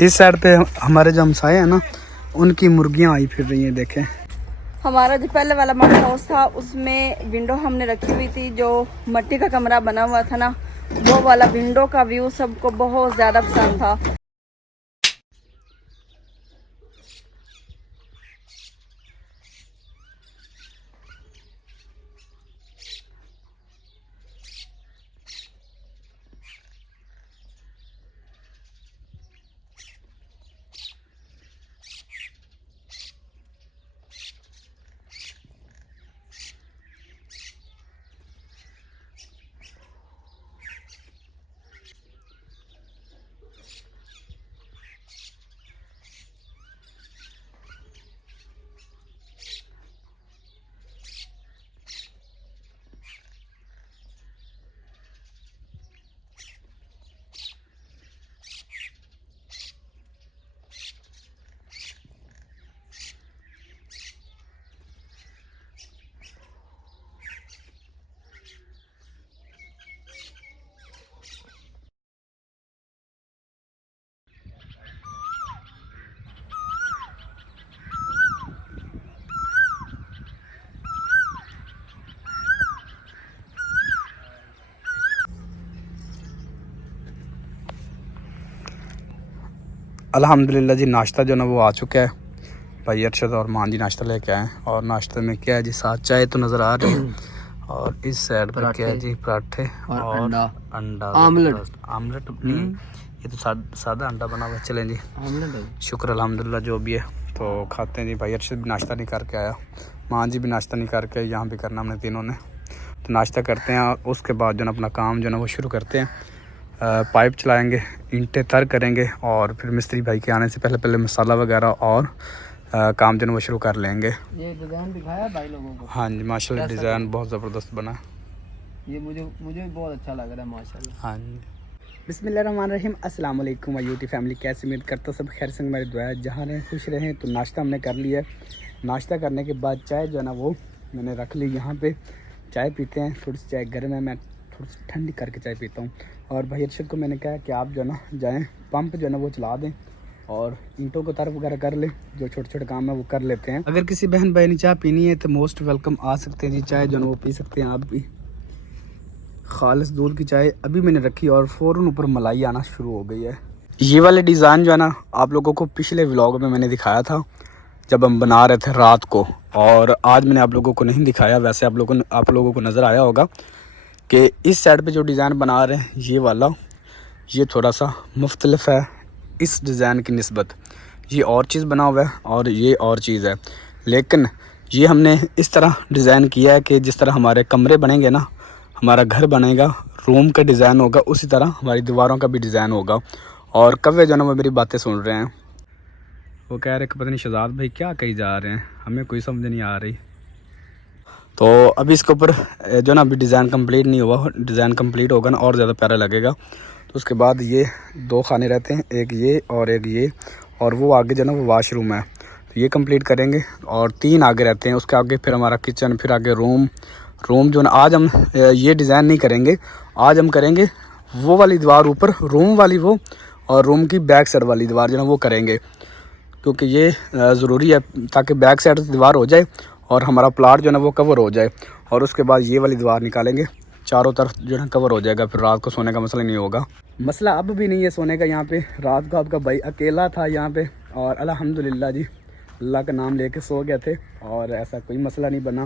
इस साइड पे हमारे जो हमसाए हैं ना, उनकी मुर्गियां आई फिर रही हैं। देखें, हमारा जो पहले वाला मड हाउस था उसमें विंडो हमने रखी हुई थी, जो मिट्टी का कमरा बना हुआ था ना, वो वाला विंडो का व्यू सबको बहुत ज़्यादा पसंद था। अल्हम्दुलिल्लाह जी, नाश्ता जो ना वो आ चुका है। भाई अरशद और मान जी नाश्ता लेके आए हैं, और नाश्ते में क्या है जी, साथ चाय तो नज़र आ रही है, और इस साइड पर क्या है जी, पराठे और अंडा आमलेट नहीं, ये तो सादा अंडा बना हुआ है। चलें जी, शुक्र अल्हम्दुलिल्लाह जो भी है, तो खाते हैं जी। भाई अरशद भी नाश्ता नहीं करके आया, मान जी भी नाश्ता नहीं करके, यहाँ भी करना हमने तीनों ने। तो नाश्ता करते हैं, उसके बाद जो ना अपना काम जो ना वो शुरू करते हैं। पाइप चलाएंगे, ईंटें तर करेंगे, और फिर मिस्त्री भाई के आने से पहले मसाला वगैरह और काम जो है वो शुरू कर लेंगे। ये डिज़ाइन दिखाया भाई लोगों को? हाँ जी, माशाल्लाह डिज़ाइन बहुत ज़बरदस्त बना है। ये मुझे भी बहुत अच्छा लग रहा है माशाल्लाह। हाँ जी, बिस्मिल्लाहिर्रहमानिर्रहीम। अस्सलाम वालेकुम माय यूट्यूब फैमिली, कैसे उम्मीद करता सब खैर संग मेरी दुआ है, जहाँ रहें खुश रहें। तो नाश्ता हमने कर लिया है। नाश्ता करने के बाद चाय जो है ना वो मैंने रख ली यहाँ पे, चाय पीते हैं। थोड़ी सी चाय गर्म है, मैं थोड़ी सी ठंडी करके चाय पीता हूँ। और भाई अरशद को मैंने कहा कि आप जो है ना जाएँ पंप जो है ना वो चला दें, और ईंटों को तरफ वगैरह कर ले, जो छोटे छोटे काम है वो कर लेते हैं। अगर किसी बहन भाई ने चाय पीनी है तो मोस्ट वेलकम, आ सकते हैं जी। चाय जो है वो पी सकते हैं आप भी, खालिस दूध की चाय अभी मैंने रखी, और फ़ौरन ऊपर मलाई आना शुरू हो गई है। ये वाले डिज़ाइन जो है ना आप लोगों को पिछले व्लॉग में मैंने दिखाया था, जब हम बना रहे थे रात को, और आज मैंने आप लोगों को नहीं दिखाया। वैसे आप लोगों को नज़र आया होगा कि इस साइड पे जो डिज़ाइन बना रहे हैं ये वाला, ये थोड़ा सा मुख्तलिफ है इस डिज़ाइन की निस्बत। ये और चीज़ बना हुआ है और ये और चीज़ है, लेकिन ये हमने इस तरह डिज़ाइन किया है कि जिस तरह हमारे कमरे बनेंगे ना, हमारा घर बनेगा, रूम का डिज़ाइन होगा, उसी तरह हमारी दीवारों का भी डिज़ाइन होगा। और कव्वे जो ना वो मेरी बातें सुन रहे हैं, वो कह रहे कि पता नहीं शहजाद भाई क्या कही जा रहे हैं, हमें कोई समझ नहीं आ रही। तो अभी इसके ऊपर जो ना अभी डिज़ाइन कंप्लीट नहीं हुआ, डिज़ाइन कंप्लीट होगा ना और ज़्यादा प्यारा लगेगा। तो उसके बाद ये दो खाने रहते हैं, एक ये और एक ये, और वो आगे जो ना वो वाशरूम है, तो ये कंप्लीट करेंगे। और तीन आगे रहते हैं, उसके आगे फिर हमारा किचन, फिर आगे रूम जो ना आज हम ये डिज़ाइन नहीं करेंगे, आज हम करेंगे वो वाली दीवार ऊपर, रूम वाली वो, और रूम की बैक साइड वाली दीवार जो ना वो करेंगे, क्योंकि ये ज़रूरी है ताकि बैक साइड से दीवार हो जाए और हमारा प्लाट जो है ना वो कवर हो जाए। और उसके बाद ये वाली दीवार निकालेंगे, चारों तरफ जो है कवर हो जाएगा, फिर रात को सोने का मसला नहीं होगा। मसला अब भी नहीं है सोने का। यहाँ पे रात को आपका भाई अकेला था यहाँ पे, और अल्हम्दुलिल्लाह जी अल्लाह का नाम लेके सो गए थे, और ऐसा कोई मसला नहीं बना,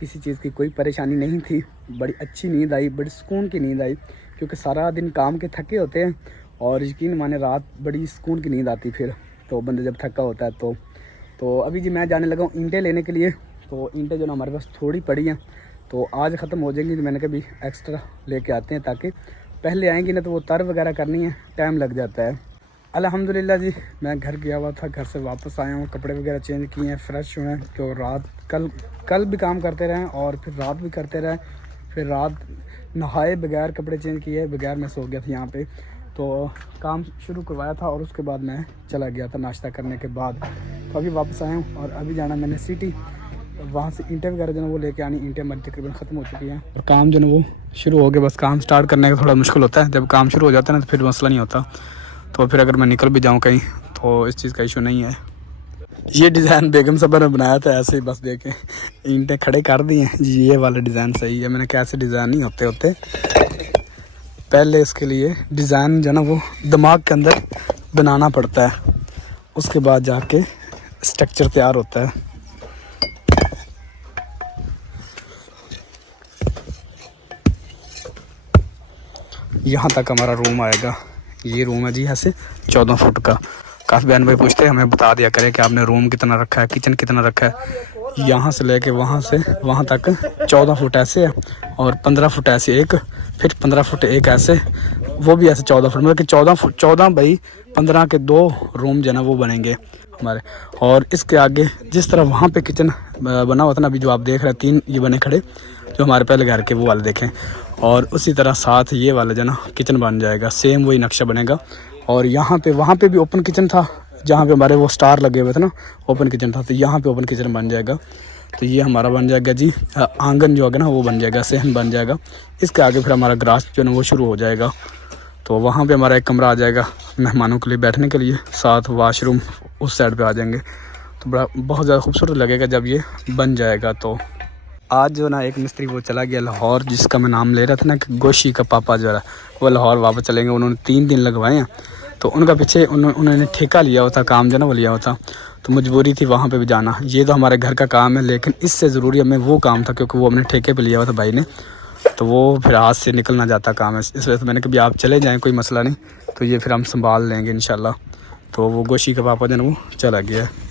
किसी चीज़ की कोई परेशानी नहीं थी। बड़ी अच्छी नींद आई, बड़ी सुकून की नींद आई, क्योंकि सारा दिन काम के थके होते हैं, और यकीन माने रात बड़ी सुकून की नींद आती फिर तो बंदे जब थका होता है। तो अभी जी मैं जाने लगा हूँ ईंटें लेने के लिए। तो ईंटें जो ना हमारे पास थोड़ी पड़ी हैं, तो आज ख़त्म हो जाएंगी, तो मैंने कभी एक्स्ट्रा लेके आते हैं, ताकि पहले आएंगी ना तो वो तर वगैरह करनी है, टाइम लग जाता है। अल्हम्दुलिल्लाह जी, मैं घर गया हुआ था, घर से वापस आया हूँ, कपड़े वगैरह चेंज किए हैं, फ्रेश हुए हैं। तो रात कल भी काम करते रहे, और फिर रात भी करते रहे, फिर रात नहाए बगैर, कपड़े चेंज किए बगैर मैं सो गया था यहाँ पे। तो काम शुरू करवाया था, और उसके बाद मैं चला गया था नाश्ता करने के बाद। तो अभी वापस आया हूँ, और अभी जाना मैंने सिटी, वहाँ से ईंटें वगैरह जो है वो लेके आनी। ईंटें हमारी तकरीबन ख़त्म हो चुकी हैं, और काम जो है वो शुरू हो गया। बस काम स्टार्ट करने का थोड़ा मुश्किल होता है, जब काम शुरू हो जाता है ना तो फिर मसला नहीं होता। तो फिर अगर मैं निकल भी जाऊँ कहीं तो इस चीज़ का इशू नहीं है। ये डिज़ाइन बेगम साहब ने बनाया था ऐसे ही, बस देखें ईंटें खड़े कर दी हैं। ये वाला डिज़ाइन सही है। मैंने कैसे डिज़ाइन नहीं होते पहले इसके लिए डिज़ाइन जो ना वो दिमाग के अंदर बनाना पड़ता है, उसके बाद जाके स्ट्रक्चर तैयार होता है। यहाँ तक हमारा रूम आएगा। ये रूम है जी ऐसे 14 फुट का। काफ़ी बहन भाई पूछते हैं, हमें बता दिया करें कि आपने रूम कितना रखा है, किचन कितना रखा है। यहाँ से लेके वहाँ से वहाँ तक 14 फुट ऐसे है और 15 फुट ऐसे एक, फिर 15 फुट एक ऐसे, वो भी ऐसे 14 फुट, मतलब कि 14 बाई 15 के 2 रूम जो है ना वो बनेंगे हमारे। और इसके आगे जिस तरह वहाँ पे किचन बना हुआ था ना, अभी जो आप देख रहे हैं 3 ये बने खड़े जो हमारे पहले घर के वो वाले देखें, और उसी तरह साथ ये वाला जो ना किचन बन जाएगा, सेम वही नक्शा बनेगा। और यहाँ पे वहाँ पे भी ओपन किचन था, जहाँ पे हमारे वो स्टार लगे हुए थे ना, ओपन किचन था, तो यहाँ पे ओपन किचन बन जाएगा। तो ये हमारा बन जाएगा जी आंगन जो है ना वो बन जाएगा, सहन बन जाएगा। इसके आगे फिर हमारा ग्रास जो है ना वो शुरू हो जाएगा। तो वहाँ पे हमारा एक कमरा आ जाएगा मेहमानों के लिए बैठने के लिए, साथ वाशरूम उस साइड पे आ जाएंगे। तो बड़ा बहुत ज़्यादा खूबसूरत लगेगा जब ये बन जाएगा। तो आज जो ना एक मिस्त्री वो चला गया लाहौर, जिसका मैं नाम ले रहा था ना कि गोशी का पापा जो है वो लाहौर वापस चलेंगे। उन्होंने 3 दिन लगवाए हैं, तो उनका पीछे उन्होंने ठेका लिया हुआ था, काम जो ना वो लिया हुआ था, तो मजबूरी थी वहाँ पे भी जाना। ये तो हमारे घर का काम है, लेकिन इससे ज़रूरी हमें वो काम था क्योंकि वो हमने ठेके पे लिया हुआ था भाई ने, तो वो फिर हाथ से निकल ना जाता काम है। इस वजह से मैंने कहा आप चले जाएँ, कोई मसला नहीं, तो ये फिर हम संभाल लेंगे इंशाल्लाह। तो वो गोशी का पापा जो ना वो चला गया है।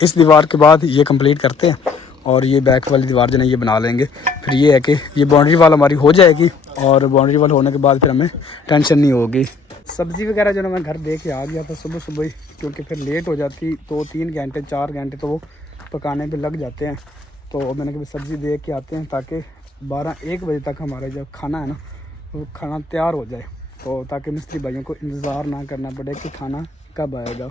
इस दीवार के बाद ये कंप्लीट करते हैं और ये बैक वाली दीवार जो है ये बना लेंगे। फिर ये है कि ये बाउंड्री वाल हमारी हो जाएगी, और बाउंड्री वाल होने के बाद फिर हमें टेंशन नहीं होगी। सब्ज़ी वगैरह जो ना मैं घर दे के आ गया था सुबह ही, क्योंकि फिर लेट हो जाती तो 3 घंटे 4 घंटे तो वो पकाने पे लग जाते हैं। तो मैंने कभी सब्ज़ी दे के आते हैं ताकि 12-1 बजे तक हमारा जो खाना है ना वो खाना तैयार हो जाए, तो ताकि मिस्त्री भाइयों को इंतज़ार ना करना पड़े कि खाना कब आएगा।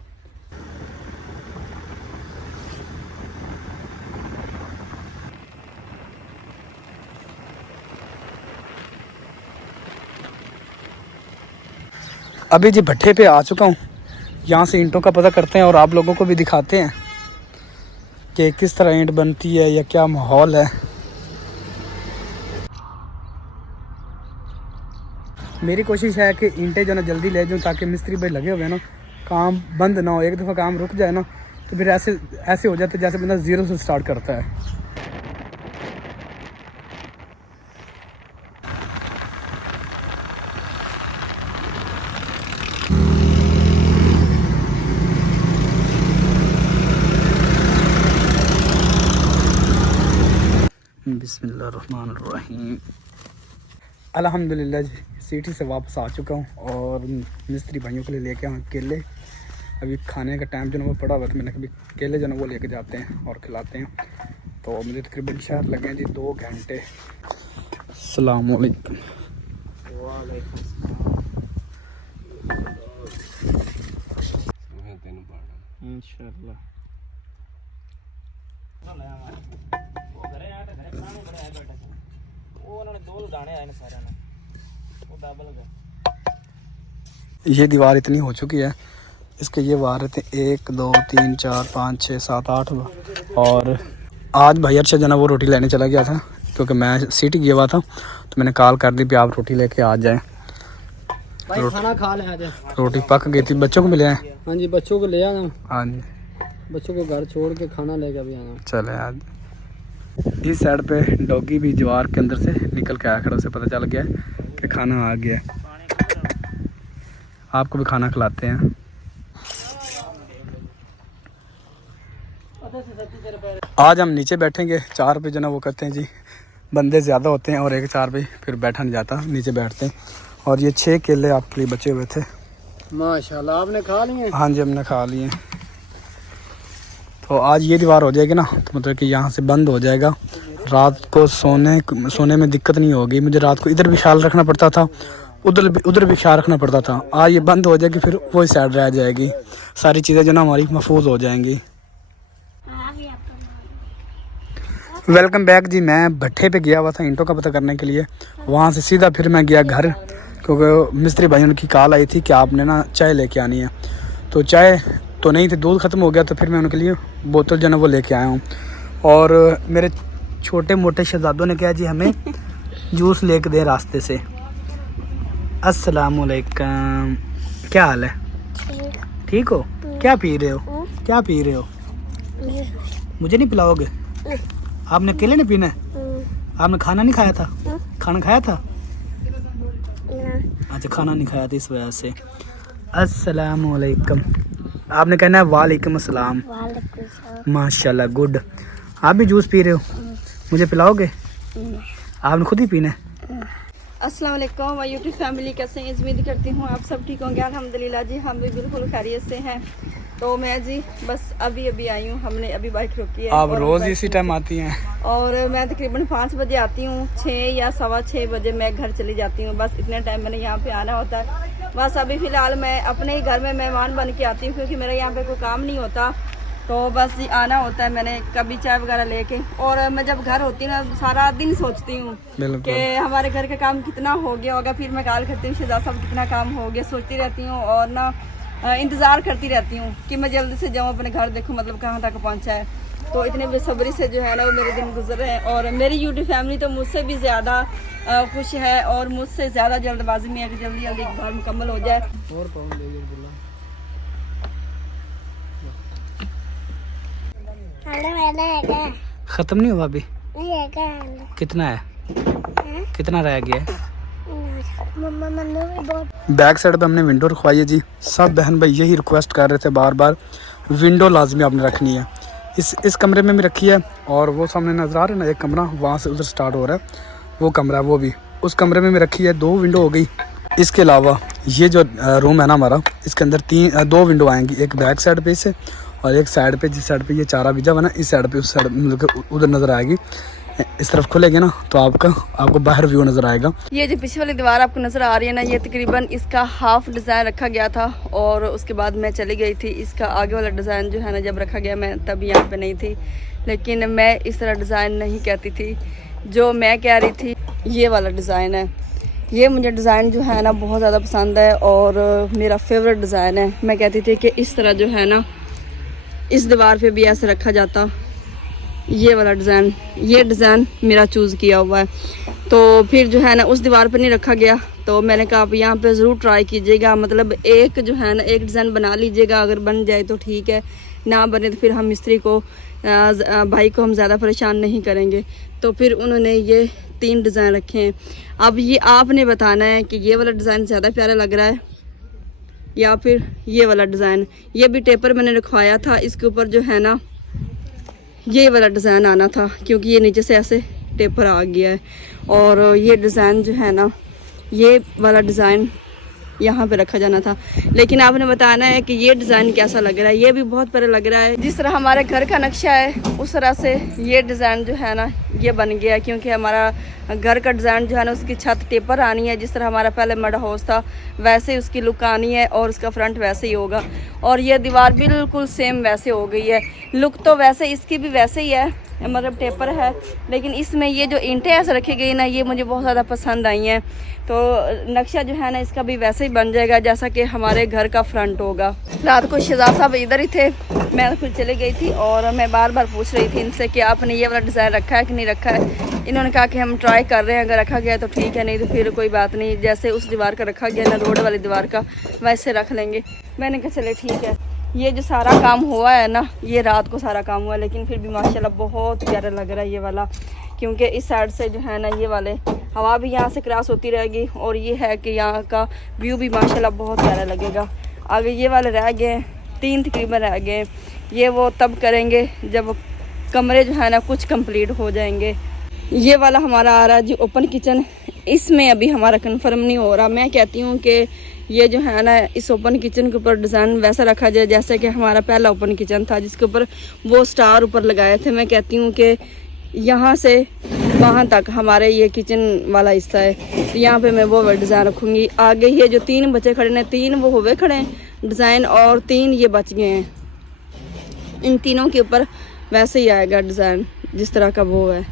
अभी जी भट्ठे पे आ चुका हूँ, यहाँ से ईंटों का पता करते हैं और आप लोगों को भी दिखाते हैं कि किस तरह ईंट बनती है या क्या माहौल है। मेरी कोशिश है कि ईंटें जो ना जल्दी ले जाऊँ ताकि मिस्त्री भाई लगे हुए ना काम बंद ना हो। एक दफ़ा काम रुक जाए ना तो फिर ऐसे हो जाते जैसे बंदा 0 से स्टार्ट करता है। बिस्मिल्लाहिर्रहमानिर्रहीम। अल्हम्दुलिल्लाह जी सिटी से वापस आ चुका हूँ और मिस्त्री भाइयों के लिए लेके आऊँ केले। अभी खाने का टाइम जो ना वो पड़ा हुआ, तो मैंने कभी केले जो ना वो लेके जाते हैं और खिलाते हैं। तो मुझे तकरीबन शहर लगे हैं जी 2 घंटे। अस्सलाम वालेकुम। इंशाल्लाह ये दीवार इतनी हो चुकी है, इसके ये वार थे 1 2 3 4 5 6 7 8। और आज भाई अर्शद जो ना वो रोटी लेने चला गया था, क्योंकि मैं सिटी गया हुआ था, तो मैंने कॉल कर दी कि आप रोटी लेके आ जाएं। भाई खाना खा लें आज। रोटी पक गई थी, बच्चों को मिले हैं। हाँ जी बच्चों को ले आना। हाँ जी बच्चों को घर छोड़ के खाना लेकर भी आना। चले आज इस साइड पे डॉगी भी ज्वार के अंदर से निकल के आया खड़ा, उसे पता चल गया कि खाना आ गया। आपको भी खाना खिलाते हैं। आज हम नीचे बैठेंगे, 4 पे जो ना वो करते हैं जी, बंदे ज़्यादा होते हैं और 1-4 पे फिर बैठा नहीं जाता, नीचे बैठते हैं। और ये 6 केले आपके लिए बचे हुए थे माशाल्लाह। आपने खा लिए? हाँ जी हमने खा लिए। तो आज ये दीवार हो जाएगी ना, तो मतलब कि यहाँ से बंद हो जाएगा। रात को सोने में दिक्कत नहीं होगी। मुझे रात को इधर भी ख्याल रखना पड़ता था, उधर भी ख्याल रखना पड़ता था। आज ये बंद हो जाएगी, फिर वही साइड रह जाएगी, सारी चीज़ें जो ना हमारी महफूज हो जाएंगी। वेलकम बैक जी। मैं भट्ठे पे गया हुआ था ईंटों का पता करने के लिए, वहाँ से सीधा फिर मैं गया घर, क्योंकि मिस्त्री भाइयों की कॉल आई थी कि आपने ना चाय लेके आनी है। तो चाय तो नहीं थी, दूध ख़त्म हो गया, तो फिर मैं उनके लिए बोतल जो है ना वो लेके आया हूँ। और मेरे छोटे मोटे शहजादों ने कहा जी हमें जूस लेके दे रास्ते से। अस्सलाम वालेकुम, क्या हाल है? ठीक हो? क्या पी रहे हो? क्या पी रहे हो? मुझे नहीं पिलाओगे? आपने अकेले नहीं पीना है? आपने खाना नहीं खाया था? खाना खाया था? अच्छा, खाना नहीं खाया था इस वजह से। अस्सलाम वालेकुम। आपने कहना है वालेकुम अस्सलाम। माशाल्लाह, गुड। आप भी जूस पी रहे हो? मुझे पिलाओगे? आपने खुद ही पीना है? अस्सलाम वालेकुम यूट्यूब फैमिली, कैसे हैं? उम्मीद करती हूँ आप सब ठीक होंगे। अल्हम्दुलिल्लाह जी, हम भी बिल्कुल खैरियत से हैं। तो मैं जी बस अभी आई हूँ, हमने अभी बाइक रोकी है। आप रोज़ इसी टाइम आती हैं? और मैं तकरीबन 5 बजे आती हूँ, 6 या 6:15 बजे मैं घर चली जाती हूँ। बस इतने टाइम मैंने यहाँ पे आना होता है। बस अभी फ़िलहाल मैं अपने ही घर में मेहमान बन के आती हूँ, क्योंकि मेरा यहाँ पे कोई काम नहीं होता। तो बस जी आना होता है मैंने कभी चाय वगैरह लेके। और मैं जब घर होती हूँ ना, सारा दिन सोचती हूँ कि हमारे घर का काम कितना हो गया होगा। फिर मैं कॉल करती हूँ शहजाद साहब कितना काम हो गया, सोचती रहती हूँ और ना इंतज़ार करती रहती हूँ कि मैं जल्दी से जाऊँ अपने घर, देखूँ मतलब कहाँ तक पहुँचा है। तो इतने बेसब्री से जो है ना वो मेरे दिन गुजर रहे हैं। और मेरी यूट्यूब फैमिली तो मुझसे भी ज़्यादा खुश है और मुझसे ज़्यादा जल्दबाजी में है कि जल्दी जल्दी घर मुकम्मल हो जाए। ख़त्म नहीं हुआ अभी? कितना है? कितना रह गया है? बैक साइड पे हमने विंडो रखवाई है जी। सब बहन भाई यही रिक्वेस्ट कर रहे थे बार बार, विंडो लाजमी आपने रखनी है। इस कमरे में भी रखी है, और वो सामने नज़र आ रहा है ना एक कमरा, वहाँ से उधर स्टार्ट हो रहा है वो कमरा, वो भी उस कमरे में भी रखी है। 2 विंडो हो गई। इसके अलावा ये जो रूम है ना हमारा, इसके अंदर 2 विंडो आएंगी, एक बैक साइड पे से और एक साइड पे, जिस साइड पे ये चारा बीजा हुआ ना, इस साइड पे उस साइड मतलब उधर नज़र आएगी। इस तरफ खुलेगी ना तो आपको बाहर व्यू नज़र आएगा। ये जो पीछे वाली दीवार आपको नज़र आ रही है ना, ये तकरीबन इसका हाफ डिज़ाइन रखा गया था और उसके बाद मैं चली गई थी। इसका आगे वाला डिज़ाइन जो है ना जब रखा गया, मैं तब यहाँ पे नहीं थी, लेकिन मैं इस तरह डिज़ाइन नहीं कहती थी। जो मैं कह रही थी ये वाला डिज़ाइन है। ये मुझे डिज़ाइन जो है ना बहुत ज़्यादा पसंद है और मेरा फेवरेट डिज़ाइन है। मैं कहती थी कि इस तरह जो है ना इस दीवार पे भी ऐसे रखा जाता, ये वाला डिज़ाइन, ये डिज़ाइन मेरा चूज़ किया हुआ है। तो फिर जो है ना उस दीवार पे नहीं रखा गया, तो मैंने कहा आप यहाँ पे ज़रूर ट्राई कीजिएगा, मतलब एक जो है ना एक डिज़ाइन बना लीजिएगा, अगर बन जाए तो ठीक है, ना बने तो फिर हम मिस्त्री को भाई को हम ज़्यादा परेशान नहीं करेंगे। तो फिर उन्होंने ये 3 डिज़ाइन रखे हैं। अब ये आपने बताना है कि ये वाला डिज़ाइन ज़्यादा प्यारा लग रहा है या फिर ये वाला डिज़ाइन। ये भी टेपर मैंने रखवाया था, इसके ऊपर जो है ना ये वाला डिज़ाइन आना था, क्योंकि ये नीचे से ऐसे टेपर आ गया है। और ये डिज़ाइन जो है ना ये वाला डिज़ाइन यहाँ पे रखा जाना था, लेकिन आपने बताना है कि ये डिज़ाइन कैसा लग रहा है। ये भी बहुत प्यारा लग रहा है, जिस तरह हमारे घर का नक्शा है उस तरह से ये डिज़ाइन जो है ना ये बन गया है। क्योंकि हमारा घर का डिज़ाइन जो है ना उसकी छत टेपर आनी है, जिस तरह हमारा पहले मड हाउस था वैसे ही उसकी लुक आनी है और उसका फ्रंट वैसे ही होगा। और ये दीवार बिल्कुल सेम वैसे हो गई है। लुक तो वैसे इसकी भी वैसे ही है, मतलब टेपर है, लेकिन इसमें ये जो ईंटें ऐसे रखी गई ना ये मुझे बहुत ज़्यादा पसंद आई हैं। तो नक्शा जो है ना इसका भी वैसे ही बन जाएगा जैसा कि हमारे घर का फ्रंट होगा। रात को शहजाद साहब इधर ही थे, मैं फिर चली गई थी और मैं बार बार पूछ रही थी इनसे कि आपने ये वाला डिज़ाइन रखा है कि नहीं रखा है। इन्होंने कहा कि हम ट्राई कर रहे हैं, अगर रखा गया तो ठीक है, नहीं तो फिर कोई बात नहीं, जैसे उस दीवार का रखा गया ना रोड वाली दीवार का वैसे रख लेंगे। मैंने कहा चले ठीक है। ये जो सारा काम हुआ है ना ये रात को सारा काम हुआ है, लेकिन फिर भी माशाल्लाह बहुत प्यारा लग रहा है ये वाला, क्योंकि इस साइड से जो है ना ये वाले हवा भी यहाँ से क्रॉस होती रहेगी और ये है कि यहाँ का व्यू भी माशाल्लाह बहुत प्यारा लगेगा। आगे ये वाले रह गए 3 तकरीबन रह गए, ये वो तब करेंगे जब कमरे जो है ना कुछ कंप्लीट हो जाएंगे। ये वाला हमारा आ रहा है जी ओपन किचन, इसमें अभी हमारा कंफर्म नहीं हो रहा। मैं कहती हूँ कि ये जो है ना इस ओपन किचन के ऊपर डिज़ाइन वैसा रखा जाए जैसे कि हमारा पहला ओपन किचन था जिसके ऊपर वो स्टार ऊपर लगाए थे। मैं कहती हूँ कि यहाँ से वहाँ तक हमारे ये किचन वाला हिस्सा है, तो यहाँ पे मैं वो डिज़ाइन रखूँगी। आगे ये जो 3 बच्चे खड़े हैं, 3 वो हुए खड़े हैं डिज़ाइन और 3 ये बच गए हैं, इन तीनों के ऊपर वैसे ही आएगा डिज़ाइन जिस तरह का वो है।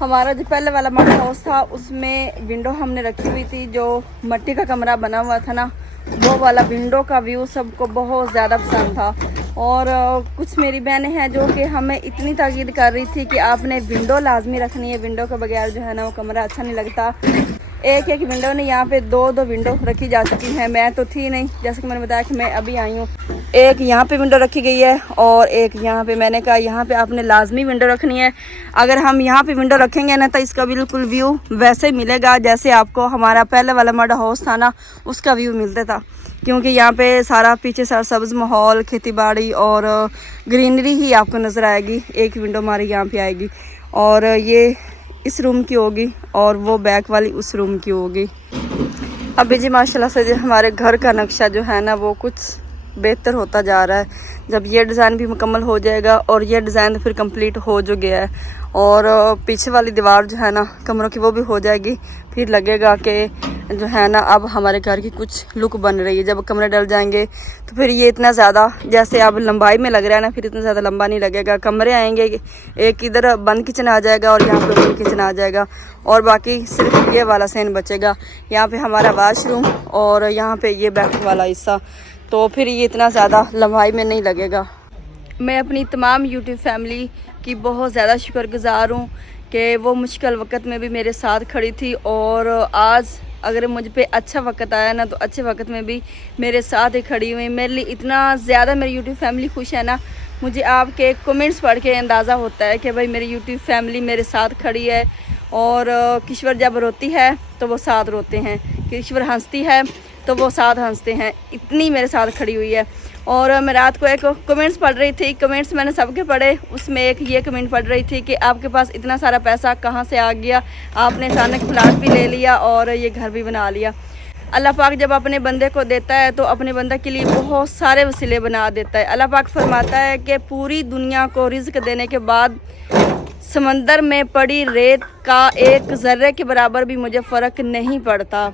हमारा जो पहले वाला मॉडल हाउस था उसमें विंडो हमने रखी हुई थी, जो मिट्टी का कमरा बना हुआ था ना, वो वाला विंडो का व्यू सबको बहुत ज़्यादा पसंद था। और कुछ मेरी बहनें हैं जो कि हमें इतनी ताकीद कर रही थी कि आपने विंडो लाजमी रखनी है, विंडो के बगैर जो है ना वो कमरा अच्छा नहीं लगता। एक एक विंडो नहीं, यहाँ पे दो दो विंडो रखी जा चुकी हैं। मैं तो थी नहीं, जैसे कि मैंने बताया कि मैं अभी आई हूँ। एक यहाँ पे विंडो रखी गई है और एक यहाँ पे। मैंने कहा यहाँ पे आपने लाजमी विंडो रखनी है। अगर हम यहाँ पे विंडो रखेंगे ना तो इसका बिल्कुल व्यू वैसे ही मिलेगा जैसे आपको हमारा पहले वाला मॉडल हाउस था ना उसका व्यू मिलता था, क्योंकि यहाँ पे सारा पीछे सारा सब्ज़ माहौल, खेती बाड़ी और ग्रीनरी ही आपको नज़र आएगी। एक विंडो हमारी यहाँ पे आएगी और ये इस रूम की होगी और वो बैक वाली उस रूम की होगी। अभी जी माशाल्लाह से हमारे घर का नक्शा जो है ना वो कुछ बेहतर होता जा रहा है। जब ये डिज़ाइन भी मुकम्मल हो जाएगा और ये डिज़ाइन फिर कंप्लीट हो जो गया है और पीछे वाली दीवार जो है ना कमरों की वो भी हो जाएगी, फिर लगेगा कि जो है ना अब हमारे घर की कुछ लुक बन रही है। जब कमरे डल जाएंगे तो फिर ये इतना ज़्यादा जैसे अब लंबाई में लग रहा है ना, फिर इतना ज़्यादा लंबा नहीं लगेगा। कमरे आएंगे, एक इधर बंद किचन आ जाएगा और यहाँ पे ओपन किचन आ जाएगा और बाकी सिर्फ ये वाला सेन बचेगा। यहाँ पे हमारा वाशरूम और यहाँ पे ये बैठने वाला हिस्सा, तो फिर ये इतना ज़्यादा लंबाई में नहीं लगेगा। मैं अपनी तमाम यूट्यूब फैमिली की बहुत ज़्यादा शुक्रगुज़ार हूँ कि वो मुश्किल वक्त में भी मेरे साथ खड़ी थी और आज अगर मुझ पे अच्छा वक्त आया ना तो अच्छे वक्त में भी मेरे साथ ही खड़ी हुई। मेरे लिए इतना ज़्यादा मेरी यूट्यूब फैमिली खुश है ना, मुझे आपके कमेंट्स पढ़ के अंदाज़ा होता है कि भाई मेरी यूट्यूब फैमिली मेरे साथ खड़ी है। और किश्वर जब रोती है तो वो साथ रोते हैं, किश्वर हंसती है तो वो साथ हंसते हैं, इतनी मेरे साथ खड़ी हुई है। और मैं रात को एक कमेंट्स पढ़ रही थी, कमेंट्स मैंने सबके पढ़े, उसमें एक ये कमेंट पढ़ रही थी कि आपके पास इतना सारा पैसा कहाँ से आ गया, आपने अचानक प्लाट भी ले लिया और ये घर भी बना लिया। अल्लाह पाक जब अपने बंदे को देता है तो अपने बंदे के लिए बहुत सारे वसीले बना देता है। अल्लाह पाक फरमाता है कि पूरी दुनिया को रिज़्क देने के बाद समंदर में पड़ी रेत का एक ज़र्रे के बराबर भी मुझे फ़र्क नहीं पड़ता।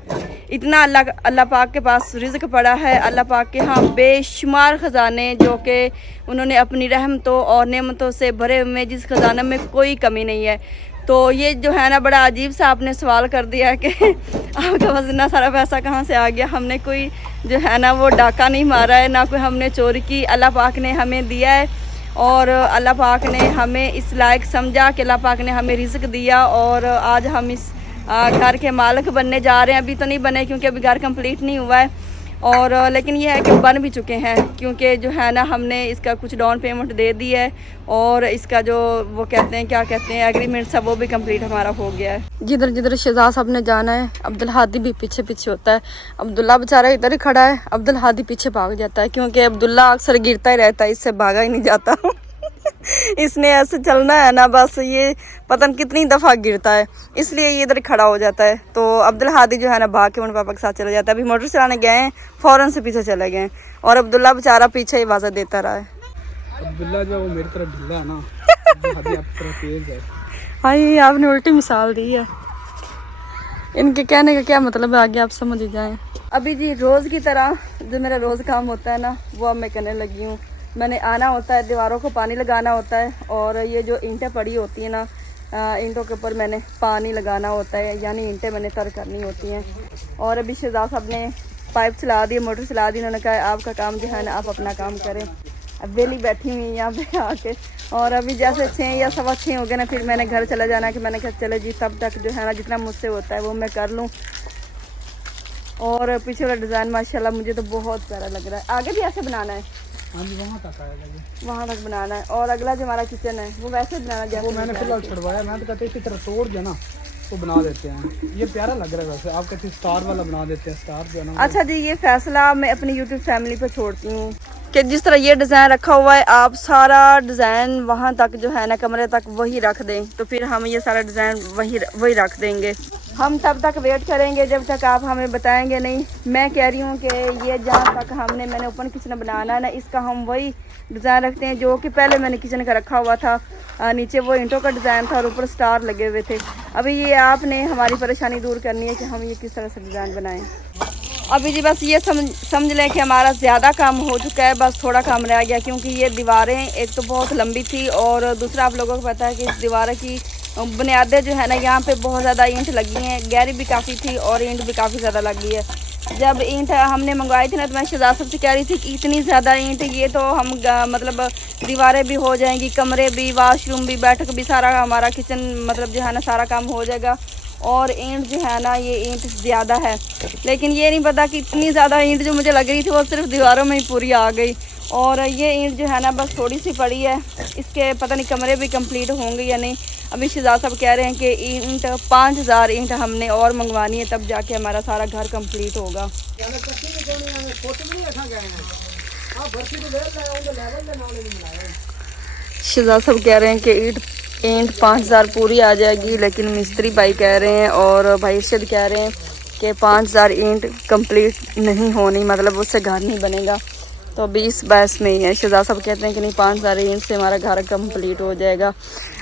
इतना अल्लाह पाक के पास रिज़्क पड़ा है। अल्लाह पाक के यहाँ बेशुमार ख़जाने जो कि उन्होंने अपनी रहमतों और नेमतों से भरे हुए, जिस ख़जाने में कोई कमी नहीं है। तो ये जो है ना बड़ा अजीब सा आपने सवाल कर दिया है कि आपके पास इतना सारा पैसा कहाँ से आ गया। हमने कोई जो है ना वो डाका नहीं मारा है, ना कोई हमने चोरी की। अल्लाह पाक ने हमें दिया है और अल्लाह पाक ने हमें इस लायक समझा कि अल्लाह पाक ने हमें रिज़्क दिया और आज हम इस घर के मालिक बनने जा रहे हैं। अभी तो नहीं बने क्योंकि अभी घर कंप्लीट नहीं हुआ है, और लेकिन ये है कि बन भी चुके हैं क्योंकि जो है ना हमने इसका कुछ डाउन पेमेंट दे दी है और इसका जो वो कहते हैं क्या कहते हैं एग्रीमेंट सब वो भी कंप्लीट हमारा हो गया है। जिधर जिधर शहजाद साहब ने जाना है अब्दुल हादी भी पीछे पीछे होता है। अब्दुल्ला बेचारा इधर ही खड़ा है, अब्दुल हादी पीछे भाग जाता है क्योंकि अब्दुल्ला अक्सर गिरता ही रहता है, इससे भागा ही नहीं जाता। इसने ऐसे चलना है ना, बस ये पता नहीं कितनी दफ़ा गिरता है, इसलिए ये इधर खड़ा हो जाता है। तो अब्दुल हादी जो है ना भाग के उन पापा के साथ चले जाता है। अभी मोटर चलाने गए हैं, फ़ौरन से पीछे चले गए और अब्दुल्ला बेचारा पीछे ही आवाज़ देता रहा है। अब्दुल्ला जो वो मेरी तरफ ढीला है ना, हादी आपकी तरफ तेज है। हाँ, ये आपने उल्टी मिसाल दी है। इनके कहने का क्या मतलब है आगे आप समझ ही जाएं। अभी जी रोज़ की तरह जो मेरा रोज़ काम होता है ना वो अब मैं करने लगी हूँ। मैंने आना होता है, दीवारों को पानी लगाना होता है और ये जो ईंटें पड़ी होती हैं ना, ईंटों के ऊपर मैंने पानी लगाना होता है, यानी ईंटें मैंने तर करनी होती हैं। और अभी शहजाद साहब ने पाइप चला दी, मोटर चला दी, उन्होंने कहा आपका काम जो है ना आप अपना काम करें। अब वेली बैठी हुई यहाँ पे आके, और अभी जैसे 6 या 6:15 हो गए ना, फिर मैंने घर चला जाना कि मैंने कहा चले जी तब तक जो है ना जितना मुझसे होता है वो मैं कर लूँ। और पीछे वाला डिज़ाइन माशाल्लाह मुझे तो बहुत प्यारा लग रहा है। आगे भी ऐसे बनाना है? हाँ जी, वहाँ तक आएगा, वहाँ तक बनाना है। और अगला जो हमारा किचन है वो वैसे बनाना जैसे वो मैंने फिलहाल छुड़वाया। मैं तो कहते इसी तरह तोड़ के ना वो बना देते हैं, ये प्यारा लग रहा है। वैसे आप कहते स्टार वाला बना देते हैं, स्टार जो है ना। अच्छा जी, ये फैसला मैं अपनी यूट्यूब फैमिली पे छोड़ती हूँ कि जिस तरह ये डिज़ाइन रखा हुआ है आप सारा डिज़ाइन वहाँ तक जो है ना कमरे तक वही रख दें, तो फिर हम ये सारा डिज़ाइन वही रख देंगे। हम तब तक वेट करेंगे जब तक आप हमें बताएंगे नहीं। मैं कह रही हूँ कि ये जहाँ तक मैंने ओपन किचन बनाना है ना, इसका हम वही डिज़ाइन रखते हैं जो कि पहले मैंने किचन का रखा हुआ था। नीचे वो ईंटों का डिज़ाइन था और ऊपर स्टार लगे हुए थे। अभी ये आपने हमारी परेशानी दूर करनी है कि हम ये किस तरह से डिज़ाइन बनाएं। अभी जी बस ये समझ लें कि हमारा ज़्यादा काम हो चुका है, बस थोड़ा काम रह गया क्योंकि ये दीवारें एक तो बहुत लंबी थी और दूसरा आप लोगों को पता है कि इस दीवार की बुनियादें जो है ना यहाँ पे बहुत ज़्यादा ईंट लगी हैं, गहरी भी काफ़ी थी और ईंट भी काफ़ी ज़्यादा लगी है। जब ईंट हमने मंगवाई थी ना तो मैं शहजाद साहब से कह रही थी कि इतनी ज़्यादा ईंट, ये तो हम मतलब दीवारें भी हो जाएंगी, कमरे भी, वाशरूम भी, बैठक भी, सारा हमारा किचन मतलब जो है ना सारा काम हो जाएगा। और ईंट जो है ना ये ईंट ज़्यादा है, लेकिन ये नहीं पता कि इतनी ज़्यादा ईंट जो मुझे लग रही थी वो सिर्फ दीवारों में ही पूरी आ गई। और ये ईंट जो है ना बस थोड़ी सी पड़ी है, इसके पता नहीं कमरे भी कंप्लीट होंगे या नहीं। अभी शहजाद साहब कह रहे हैं कि ईंट 5000 ईंट हमने और मंगवानी है, तब जाके हमारा सारा घर कंप्लीट होगा। शहजाद साहब कह रहे हैं कि ईंट 5000 पूरी आ जाएगी, लेकिन मिस्त्री भाई कह रहे हैं और भाई इरशद कह रहे हैं कि 5000 ईंट कंप्लीट नहीं होनी, मतलब उससे घर नहीं बनेगा। तो अभी इस बहस में ही है। शहजाद साहब कहते हैं कि नहीं 5000 ईंट से हमारा घर कंप्लीट हो जाएगा।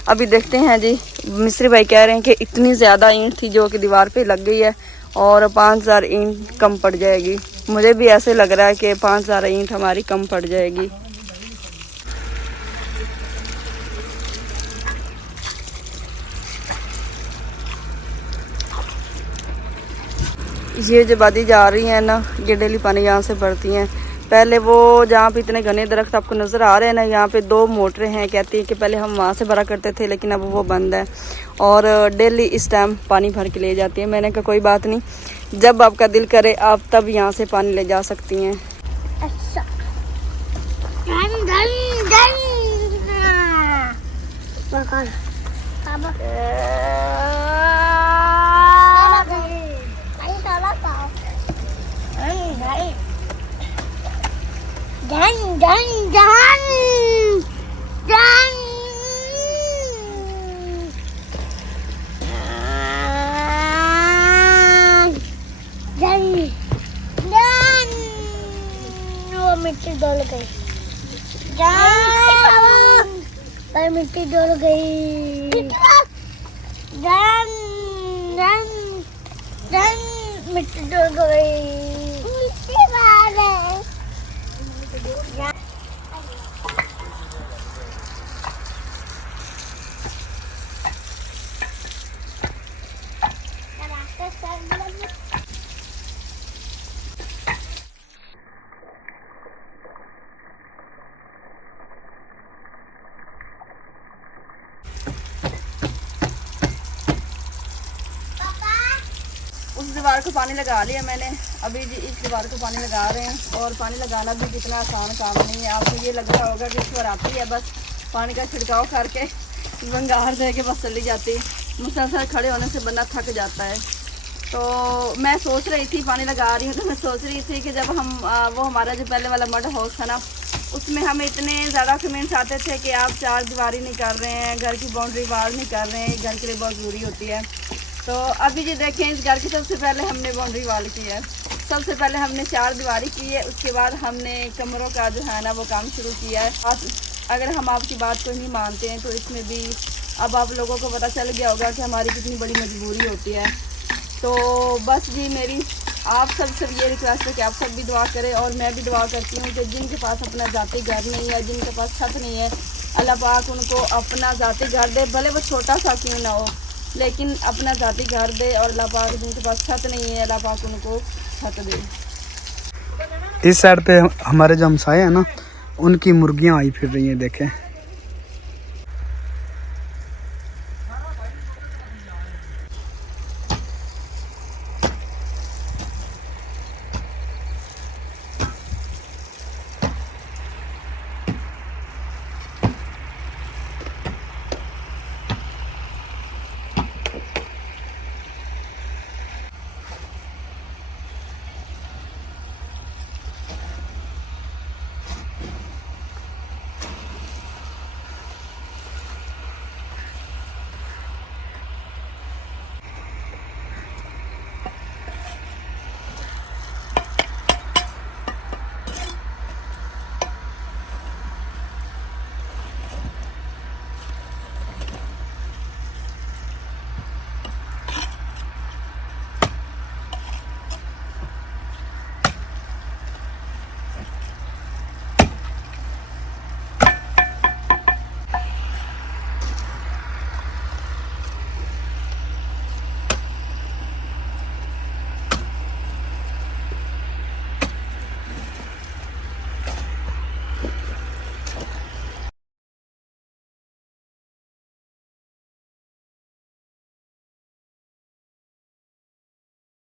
अभी देखते हैं जी। मिस्त्री भाई कह रहे हैं कि इतनी ज़्यादा ईंट थी जो कि दीवार पे लग गई है और 5000 ईंट कम पड़ जाएगी। मुझे भी ऐसे लग रहा है कि 5000 ईंट हमारी कम पड़ जाएगी। ये जो वादी जा रही है ना, ये डेली पानी यहाँ से भरती हैं। पहले वो जहाँ पे इतने घने दरख्त आपको नज़र आ रहे हैं ना, यहाँ पे 2 मोटरें हैं। कहती है कि पहले हम वहाँ से भरा करते थे, लेकिन अब वो बंद है और डेली इस टाइम पानी भर के ले जाती है। मैंने कहा कोई बात नहीं, जब आपका दिल करे आप तब यहाँ से पानी ले जा सकती हैं। अच्छा। मिट्टी डोल गई, पर मिट्टी डोल गई, मिट्टी डोल गई। उस दीवार को पानी लगा लिया मैंने, अभी जी इस दीवार को पानी लगा रहे हैं। और पानी लगाना भी कितना आसान काम नहीं है। आपको ये लग रहा होगा कि इस पर आती है बस पानी का छिड़काव करके बंगार दे के बस चली जाती। मुसलसल खड़े होने से बंदा थक जाता है। तो मैं सोच रही थी, पानी लगा रही हूँ तो मैं सोच रही थी कि जब हम वो हमारा जो पहले वाला मड हाउस था ना, उसमें हमें इतने ज़्यादा कमेंट्स आते थे कि आप 4 दीवारी नहीं कर रहे हैं, घर की बाउंड्री वाल नहीं कर रहे हैं, घर के लिए बहुत ज़रूरी होती है। तो अभी जी देखें, इस घर की सबसे पहले हमने बाउंड्री वाल की है, सबसे पहले हमने 4 दीवारी की है, उसके बाद हमने कमरों का जो है ना वो काम शुरू किया है। अगर हम आपकी बात को नहीं मानते हैं तो इसमें भी अब आप लोगों को पता चल गया होगा कि हमारी कितनी बड़ी मजबूरी होती है। तो बस जी मेरी आप सब ये रिक्वेस्ट है कि आप सब भी दुआ करें और मैं भी दुआ करती हूँ कि जिनके पास अपना ज़ाती घर नहीं है, जिनके पास छत नहीं है, अल्लाह पाक उनको अपना ज़ाती घर दे, भले वो छोटा सा क्यों ना हो, लेकिन अपना ज़ाती घर दे। और अल्लाह पाक जिनके पास छत नहीं है, अल्लाह पाक उनको छत दे। इस साइड पे हमारे जो हमसाए हैं ना, उनकी मुर्गियाँ आई फिर रही हैं, देखें।